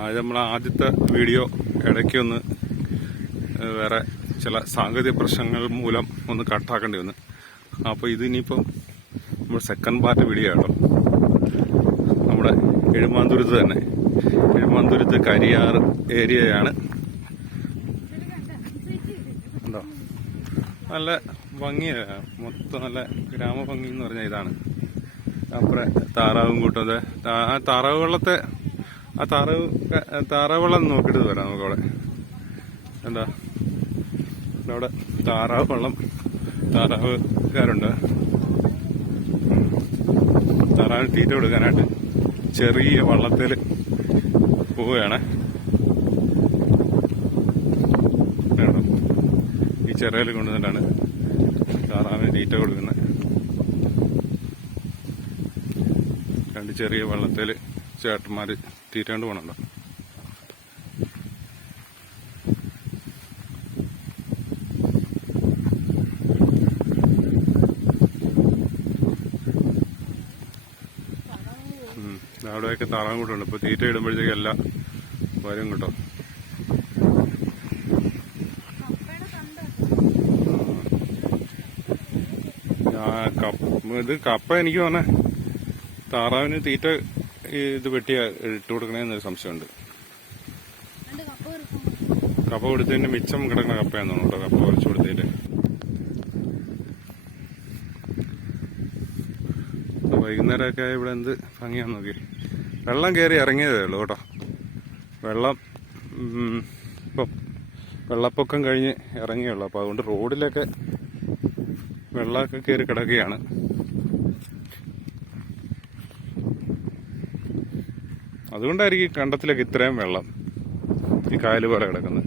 അത് നമ്മൾ ആദ്യത്തെ വീഡിയോ ഇടയ്ക്കൊന്ന് ഒന്ന് വേറെ ചില സാങ്കേതിക പ്രശ്നങ്ങൾ മൂലം ഒന്ന് കട്ടാക്കേണ്ടി വന്നു. അപ്പോൾ ഇതിനിപ്പം നമ്മൾ സെക്കൻഡ് പാർട്ട് വീഡിയോ ആണ് നമ്മുടെ എഴുമാന്തുരുത്ത് തന്നെ. എഴുമാന്തുരുത്ത് കരിയാർ ഏരിയയാണ്. ഉണ്ടോ? നല്ല ഭംഗിയാണ് മൊത്തം നല്ല ഗ്രാമഭംഗി എന്ന് പറഞ്ഞാൽ ഇതാണ്. അപ്പുറം താറാവും കൂട്ടത് ആ താറാവ് വെള്ളത്തെ ആ താറാവ് താറാവെള്ളം താറാവ് വെള്ളം നോക്കിയിട്ട് വരാം നമുക്ക് അവിടെ എന്താ? അവിടെ താറാവ് വെള്ളം താറാവുകാരുണ്ട്. താറാവിന് തീറ്റ കൊടുക്കാനായിട്ട് ചെറിയ വള്ളത്തിൽ പോവുകയാണ്. ഈ ചെറിയ കൊണ്ടുവന്നിട്ടാണ് താറാവിന് തീറ്റ കൊടുക്കുന്നത്. രണ്ട് ചെറിയ വള്ളത്തിൽ ചേട്ടന്മാര് തീറ്റ കൊണ്ട് പോകണുണ്ടോ ഉം. അവിടെയൊക്കെ താറാവ് കൂട്ടുണ്ട് ഇപ്പൊ തീറ്റ ഇടുമ്പോഴത്തേക്ക് എല്ലാം വരും കേട്ടോ. ഇത് കപ്പ എനിക്ക് തോന്നേ താറാവിന് തീറ്റ ഇത് വെട്ടിയ ഇട്ട് കൊടുക്കണേന്നൊരു സംശയമുണ്ട്. കപ്പ കൊടുത്തതിന്റെ മിച്ചം കിടക്കുന്ന കപ്പയാന്ന് തോന്നുന്നു കപ്പ കുറച്ച് കൊടുത്തതിൽ. വൈകുന്നേരമൊക്കെ വൈകുന്നേരമൊക്കെ ഇവിടെ എന്ത് ഭംഗിയാന്ന് നോക്കി വെള്ളം കയറി ഇറങ്ങിയതേ ഉള്ളൂ കേട്ടോ. വെള്ളം ഇപ്പം ഇപ്പൊ വെള്ളപ്പൊക്കം കഴിഞ്ഞ് ഇറങ്ങിയുള്ളൂ അപ്പൊ അതുകൊണ്ട് റോഡിലൊക്കെ വെള്ളമൊക്കെ കയറി കിടക്കുകയാണ്. അതുകൊണ്ടായിരിക്കും കണ്ടത്തിലൊക്കെ ഇത്രയും വെള്ളം ഈ കായൽ പോലെ കിടക്കുന്നത്.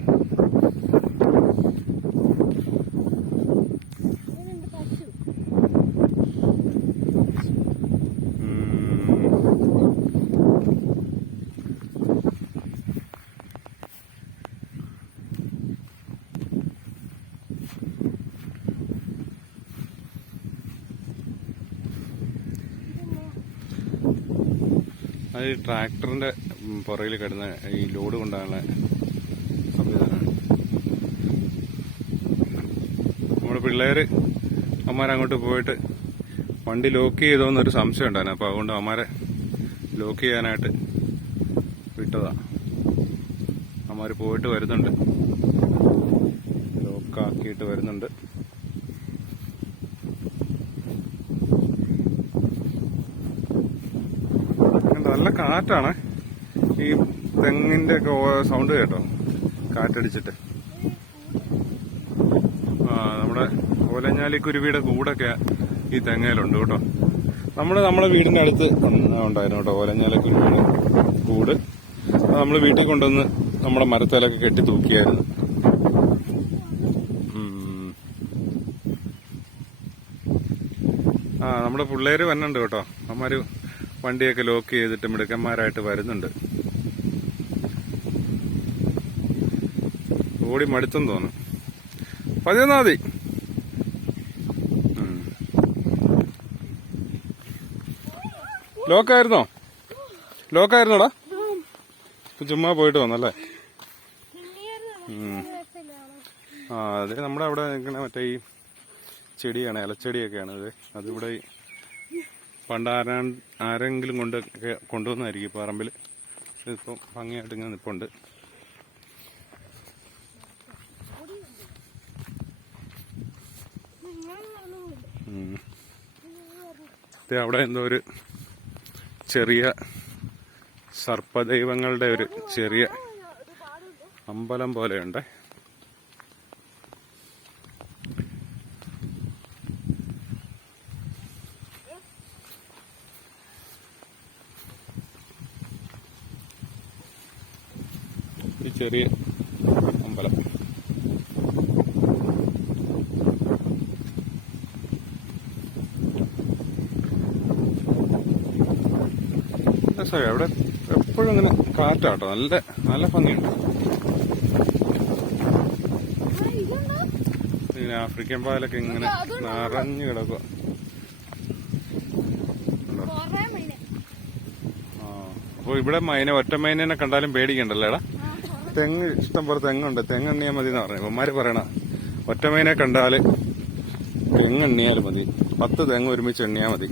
അത് ട്രാക്ടറിന്റെ പുറകിൽ കിടന്ന ഈ ലോഡ് കൊണ്ടാണ് സംവിധാനമാണ് നമ്മുടെ പിള്ളേര് അമ്മമാരങ്ങോട്ട് പോയിട്ട് വണ്ടി ലോക്ക് ചെയ്തോന്നൊരു സംശയം ഉണ്ടായിരുന്നു. അപ്പോൾ അതുകൊണ്ട് അമ്മാരെ ലോക്ക് ചെയ്യാനായിട്ട് വിട്ടതാ. അമ്മാര് പോയിട്ട് വരുന്നുണ്ട്. ലോക്കാക്കിയിട്ട് വരുന്നുണ്ട് കണ്ടോ, നല്ല കാറ്റാണ്. ഈ തെങ്ങിന്റെ ഒക്കെ സൗണ്ട് കേട്ടോ. കാറ്റടിച്ചിട്ട്. ആ നമ്മുടെ ഓലഞ്ഞാലി കുരുവിയുടെ കൂടൊക്കെ ഈ തെങ്ങയിലുണ്ട് കേട്ടോ. നമ്മുടെ നമ്മുടെ വീടിന്റെ അടുത്ത് ഉണ്ടായിരുന്നു കേട്ടോ ഓലഞ്ഞാലി കുരുവിയുടെ കൂട്. നമ്മൾ വീട്ടിൽ കൊണ്ടുവന്ന് നമ്മുടെ മരത്തേലൊക്കെ കെട്ടി തൂക്കിയായിരുന്നു. ആ നമ്മുടെ പിള്ളേര് വന്നുണ്ട് കേട്ടോ. അമ്മമാര് വണ്ടിയൊക്കെ ലോക്ക് ചെയ്തിട്ട് മിടുക്കന്മാരായിട്ട് വരുന്നുണ്ട്. ഓടി മടുത്തെന്ന് തോന്നുന്നു. പതിനൊന്നാം തീയതി. ലോക്കായിരുന്നോ? ലോക്കായിരുന്നോടാ? ചുമ്മാ പോയിട്ട് വന്നല്ലേ. ആ അതെ നമ്മുടെ അവിടെ ഇങ്ങനെ മറ്റേ ഈ ചെടിയാണ് ഇലച്ചെടിയൊക്കെയാണ്. ഇത് അതിവിടെ പണ്ട് ആരാ ആരെങ്കിലും കൊണ്ട് കൊണ്ടുവന്നായിരിക്കും പറമ്പിൽ ഇപ്പം ഭംഗിയായിട്ട് ഇങ്ങനെ നിൽപ്പുണ്ട് അവിടെ എന്തോ ഒരു ചെറിയ സർപ്പദൈവങ്ങളുടെ ഒരു ചെറിയ അമ്പലം പോലെയുണ്ട്. ഒരു ചെറിയ അമ്പലം. രസമായി അവിടെ എപ്പോഴും ഇങ്ങനെ കാറ്റാട്ടോ നല്ല നല്ല ഭംഗിയുണ്ട്. ഇങ്ങനെ ആഫ്രിക്കൻ പാലൊക്കെ ഇങ്ങനെ നിറഞ്ഞു കിടക്കുക അപ്പോൾ ഇവിടെ മൈന ഒറ്റ മൈനനെ കണ്ടാലും പേടിക്കണ്ടല്ലോ എടാ തെങ്ങ് ഇഷ്ടം പോലെ തെങ്ങുണ്ട്. തെങ്ങ് എണ്ണിയാൽ മതി എന്ന് പറഞ്ഞു. ഇവന്മാര് പറയണ ഒറ്റമേനെ കണ്ടാൽ തെങ്ങ് മതി. പത്ത് തെങ്ങ് ഒരുമിച്ച് എണ്ണിയാൽ മതി.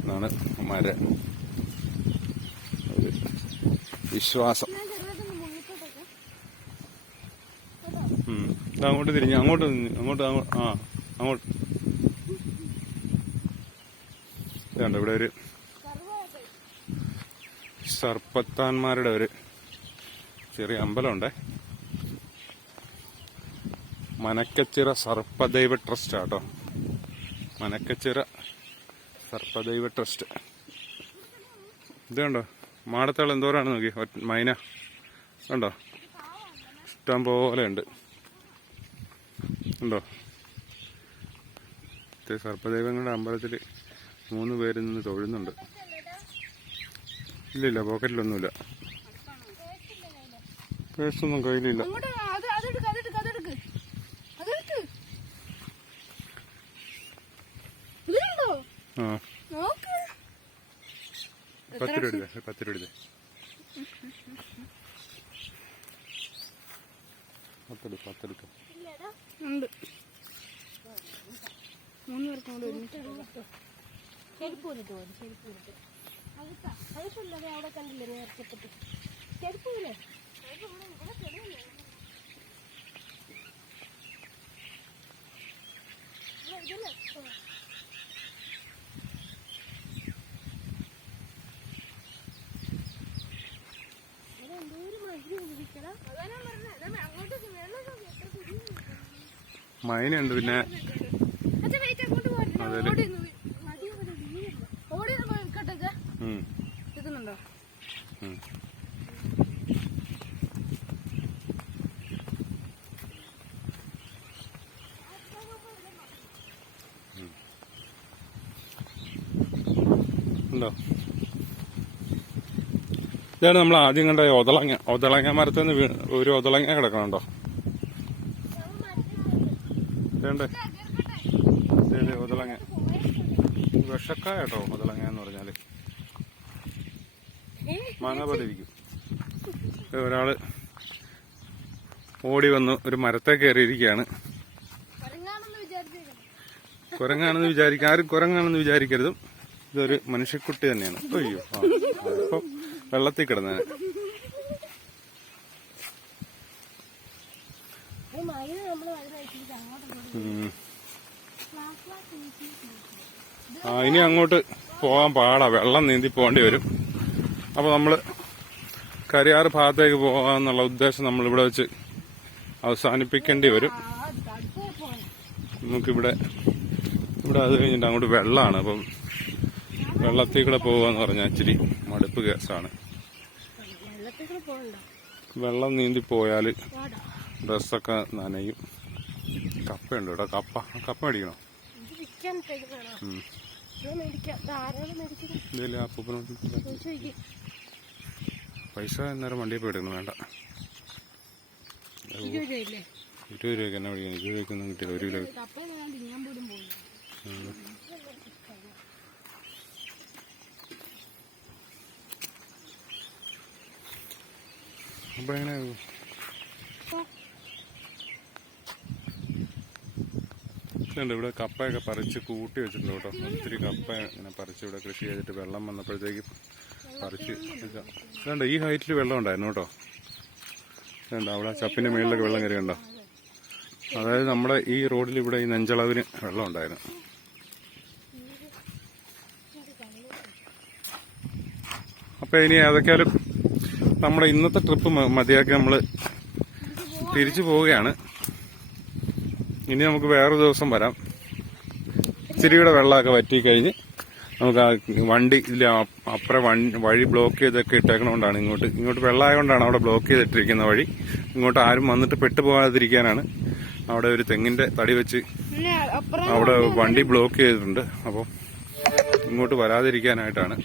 എന്നാണ് അമ്മമാരെ വിശ്വാസം. അങ്ങോട്ട് തിരിഞ്ഞ്. അങ്ങോട്ട് അങ്ങോട്ട് ആ അങ്ങോട്ട്. ഇവിടെ ഒരു സർപ്പത്താന്മാരുടെ ഒരു ചെറിയ അമ്പലമുണ്ടേ. മനക്കച്ചിറ സർപ്പദൈവ ട്രസ്റ്റ് ആട്ടോ. മനക്കച്ചിറ സർപ്പദൈവ ട്രസ്റ്റ്. ഇത് കണ്ടോ മാടത്താൾ എന്തോരാണ് നോക്കി മൈന. കണ്ടോ ഇഷ്ടം പോലെ ഉണ്ട്. ഉണ്ടോ? സർപ്പദൈവങ്ങളുടെ അമ്പലത്തിൽ മൂന്ന് പേര് നിന്ന് തൊഴുന്നുണ്ട്. ഇല്ലില്ല പോക്കറ്റിലൊന്നുമില്ല. ആ. കയ്യിലില്ല പത്ത് രൂപ പത്ത് രൂപ പത്തെടു പത്തെടുക്ക മൂന്ന് പേർക്കും കൂടെ ഒരുമിച്ച് ചെരുപ്പ് വന്നിട്ട് ചെരുപ്പ് അവിടെ കണ്ടില്ലേ നേരത്തെ പറ്റി മൈനുണ്ട് പിന്നെ. ഓടി നിൽക്കട്ടെ നിൽക്കുന്നുണ്ടോ ഉണ്ടോ? ഇതാണ് നമ്മൾ ആദ്യം കണ്ട ഒതളങ്ങ ഒതളങ്ങ മരത്തിൽ നിന്ന് ഒരു ഒതളങ്ങ കിടക്കണുണ്ടോ? വേണ്ടേ ഒതളങ്ങ വിഷക്കായ കേട്ടോ ഒതളങ്ങ എന്ന് പറഞ്ഞാൽ. മാങ്ങ പോലെ ഇരിക്കും ഒരാൾ ഓടി വന്ന് ഒരു മരത്തെ കയറിയിരിക്കുകയാണ്. കുരങ്ങാണെന്ന് വിചാരിക്കും ആരും കുരങ്ങാണെന്ന് വിചാരിക്കരുതും. ഇതൊരു മനുഷ്യക്കുട്ടി തന്നെയാണ്. അയ്യോ ഇപ്പം വെള്ളത്തിൽ കിടന്ന. ആ ഇനി അങ്ങോട്ട് പോകാൻ പാടാ. വെള്ളം നീന്തി പോകേണ്ടി വരും. അപ്പൊ നമ്മൾ കരിയാറ് ഭാഗത്തേക്ക് പോകാന്നുള്ള ഉദ്ദേശം നമ്മൾ ഇവിടെ വെച്ച് അവസാനിപ്പിക്കേണ്ടി വരും. നമുക്കിവിടെ ഇവിടെ അത് കഴിഞ്ഞിട്ട് അങ്ങോട്ട് വെള്ളമാണ് അപ്പം വെള്ളത്തിൽ കൂടെ പോവാന്ന് പറഞ്ഞാൽ ഇച്ചിരി മടുപ്പ് കേസാണ്. വെള്ളം നീന്തി പോയാൽ ഡ്രസ്സൊക്കെ നനയും. കപ്പയുണ്ട് ഇവിടെ കപ്പ. കപ്പ മേടിക്കണോ? പൈസ അന്നേരം വണ്ടിയിൽ പോയി എടുക്കണം വേണ്ട. ഇരുപത് രൂപയ്ക്ക് എന്നെ മേടിക്കണം ഇരുപത് രൂപയ്ക്കൊന്നും കിട്ടില്ല ഒരു കിലോ. കപ്പ ഞാൻ തിന്നാൻ പോലും പോകുന്നു ഉം. അപ്പൊ എങ്ങനെ ഇവിടെ കപ്പയൊക്കെ പറിച്ച് കൂട്ടി വെച്ചിട്ടുണ്ട് കേട്ടോ ഒത്തിരി കപ്പ ഇങ്ങനെ പറിച്ച് ഇവിടെ കൃഷി ചെയ്തിട്ട് വെള്ളം വന്നപ്പോഴത്തേക്ക് പറിച്ച്. ഇതുണ്ട് ഈ ഹൈറ്റിൽ വെള്ളം ഉണ്ടായിരുന്നു കേട്ടോ ഇതുണ്ട് അവിടെ ചപ്പിന്റെ മേളിലൊക്കെ വെള്ളം കയറി കണ്ടോ അതായത് നമ്മുടെ ഈ റോഡിൽ ഇവിടെ ഈ നെഞ്ചളവിന് വെള്ളം ഉണ്ടായിരുന്നു അപ്പൊ ഇനി ഏതൊക്കെയാലും നമ്മുടെ ഇന്നത്തെ ട്രിപ്പ് മതിയാക്കി നമ്മൾ തിരിച്ചു പോവുകയാണ്. ഇനി നമുക്ക് വേറെ ദിവസം വരാം. ഇച്ചിരിയുടെ വെള്ളമൊക്കെ വറ്റി കഴിഞ്ഞ് നമുക്ക് ആ വണ്ടി ഇല്ല അപ്പുറം വഴി ബ്ലോക്ക് ചെയ്തൊക്കെ ഇട്ടേക്കണോണ്ടാണ് ഇങ്ങോട്ട്. ഇങ്ങോട്ട് വെള്ളമായതുകൊണ്ടാണ് അവിടെ ബ്ലോക്ക് ചെയ്തിട്ടിരിക്കുന്ന വഴി. ഇങ്ങോട്ട് ആരും വന്നിട്ട് പെട്ടു പോകാതിരിക്കാനാണ് അവിടെ ഒരു തെങ്ങിന്റെ തടി വെച്ച് അവിടെ വണ്ടി ബ്ലോക്ക് ചെയ്തിട്ടുണ്ട്. അപ്പോൾ ഇങ്ങോട്ട് വരാതിരിക്കാനായിട്ടാണ്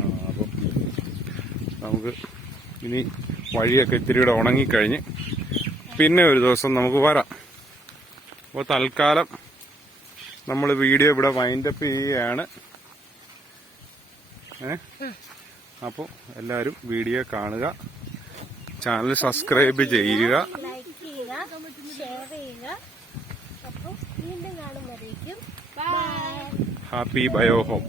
ആ, അപ്പം നമുക്ക് ഇനി വഴിയൊക്കെ ഇത്തിരി കൂടെ ഉണങ്ങിക്കഴിഞ്ഞ് പിന്നെ ഒരു ദിവസം നമുക്ക് വരാം. അപ്പോൾ തൽക്കാലം നമ്മൾ വീഡിയോ ഇവിടെ വൈൻഡപ്പ് ചെയ്യുകയാണ്. അപ്പോൾ എല്ലാവരും വീഡിയോ കാണുക ചാനൽ സബ്സ്ക്രൈബ് ചെയ്യുക. Happy bio home